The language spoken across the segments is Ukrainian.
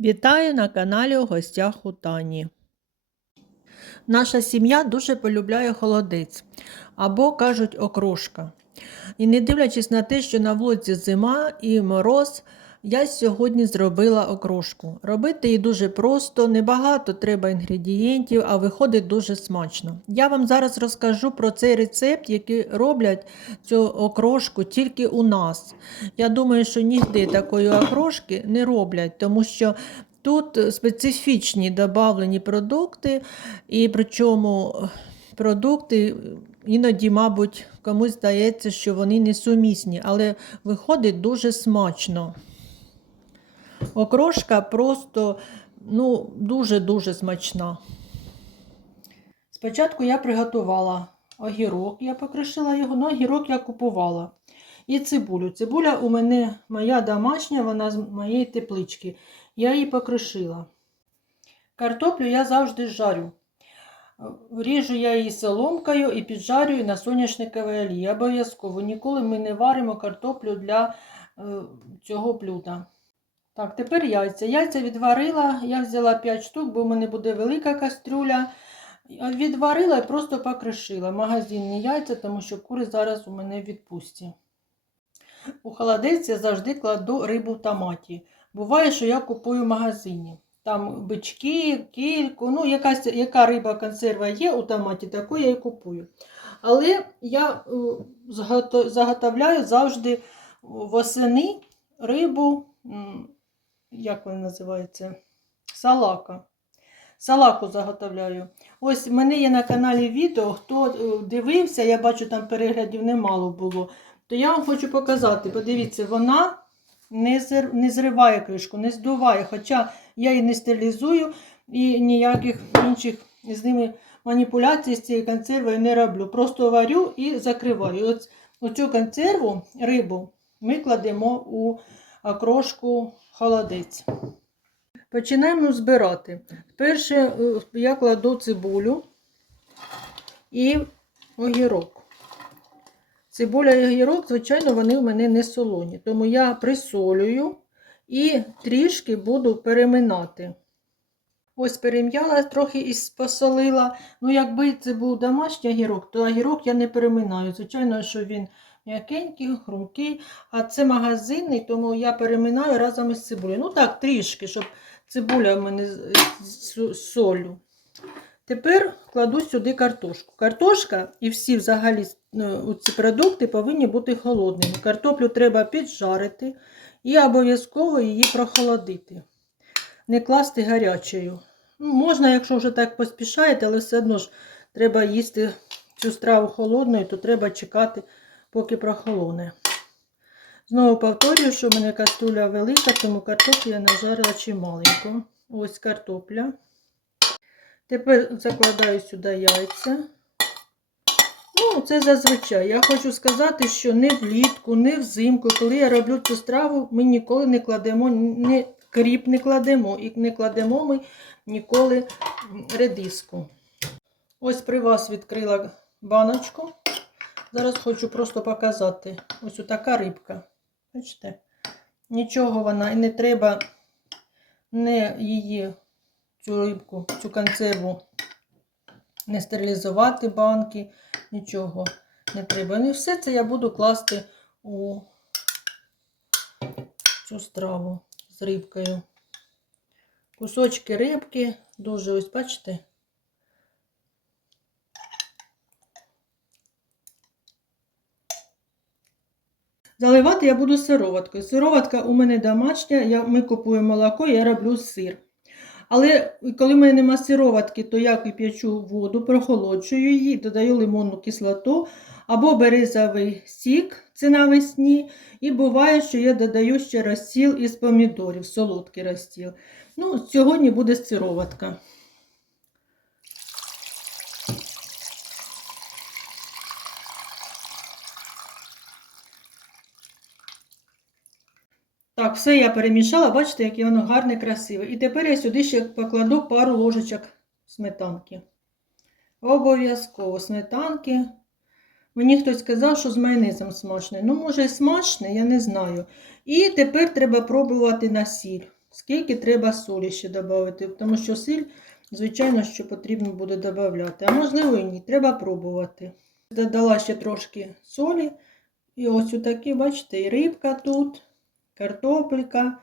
Вітаю на каналі у гостях у Тані. Наша сім'я дуже полюбляє холодець або кажуть окрошка. І не дивлячись на те, що на вулиці зима і мороз, я сьогодні зробила окрошку. Робити її дуже просто, небагато треба інгредієнтів, а виходить дуже смачно. Я вам зараз розкажу про цей рецепт, який роблять цю окрошку тільки у нас. Я думаю, що ніде такої окрошки не роблять, тому що тут специфічні додавлені продукти, і причому продукти іноді, мабуть, комусь здається, що вони несумісні, але виходить дуже смачно. Окрошка просто ну, дуже-дуже смачна. Спочатку я приготувала огірок, я покришила його, але огірок я купувала. І цибулю. Цибуля у мене моя домашня, вона з моєї теплички. Я її покришила. Картоплю я завжди жарю. Ріжу я її соломкою і піджарюю на соняшниковій олії. Обов'язково ніколи ми не варимо картоплю для е, цього блюда. Так, тепер яйця. Яйця відварила, я взяла 5 штук, бо в мене буде велика кастрюля. Відварила і просто покришила. Магазинні яйця, тому що кури зараз у мене в відпустці. У холодець я завжди кладу рибу в томаті. Буває, що я купую в магазині. Там бички, кільку, ну якась, яка риба консерва є у томаті, таку я і купую. Але я е, заготовляю завжди восени рибу, як вона називається? Салака. Салаку заготовляю. Ось в мене є на каналі відео, хто е, дивився, я бачу, там переглядів немало було. То я вам хочу показати. Подивіться, вона не, зриває кришку, не здуває. Хоча я її не стерилізую і ніяких інших з ними маніпуляцій з цією консервою не роблю. Просто варю і закриваю. От оцю консерву, рибу, ми кладемо у окрошку холодець. Починаємо збирати. Перше е, я кладу цибулю і огірок. Цибуля і огірок, звичайно, вони в мене не солоні, тому я присолюю і трішки буду переминати. Ось перем'яла, трохи і посолила. Ну, якби це був домашній огірок, то огірок я не переминаю. Звичайно, що він м'якенький, хрумкий, а це магазинний, тому я переминаю разом із цибулею. Ну так, трішки, щоб цибуля в мене з солью. Тепер кладу сюди картошку. Картошка і всі взагалі ну, ці продукти повинні бути холодними. Картоплю треба піджарити і обов'язково її прохолодити. Не класти гарячою. Ну, можна, якщо вже так поспішаєте, але все одно ж треба їсти цю страву холодною, то треба чекати, поки прохолоне. Знову повторюю, що в мене кастуля велика, тому картоплю я нажарила чималенько. Ось картопля. Тепер закладаю сюди яйця. Ну, це зазвичай. Я хочу сказати, що не влітку, не взимку, коли я роблю цю страву, ми ніколи не кладемо, не, кріп не кладемо. І не кладемо ми ніколи редиску. Ось при вас відкрила баночку. Зараз хочу просто показати. Ось така рибка. Бачите? Нічого вона і не треба не її, цю рибку, цю консерву не стерилізувати банки, нічого не треба. І все це я буду класти у цю страву з рибкою. Кусочки рибки, дуже ось, бачите? Заливати я буду сироваткою. Сироватка у мене домашня, я, ми купуємо молоко, я роблю сир. Але коли в мене нема сироватки, то я кип'ячу воду, прохолоджую її, додаю лимонну кислоту або березовий сік, це навесні. І буває, що я додаю ще розсіл із помідорів, солодкий розсіл. Ну, Сьогодні буде сироватка. Так, все я перемішала, бачите, яке воно гарне, красиве. І тепер я сюди ще покладу пару ложечок сметанки. Обов'язково сметанки. Мені хтось сказав, що з майонезом смачний. Ну, може, і смачний, я не знаю. І тепер треба пробувати на сіль. скільки треба солі ще додати, тому що сіль, звичайно, що потрібно буде додати. А можливо і ні, треба пробувати. Додала ще трошки солі. І ось отакі, бачите, і рибка тут, картопелька.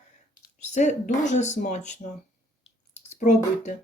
Все дуже смачно. Спробуйте.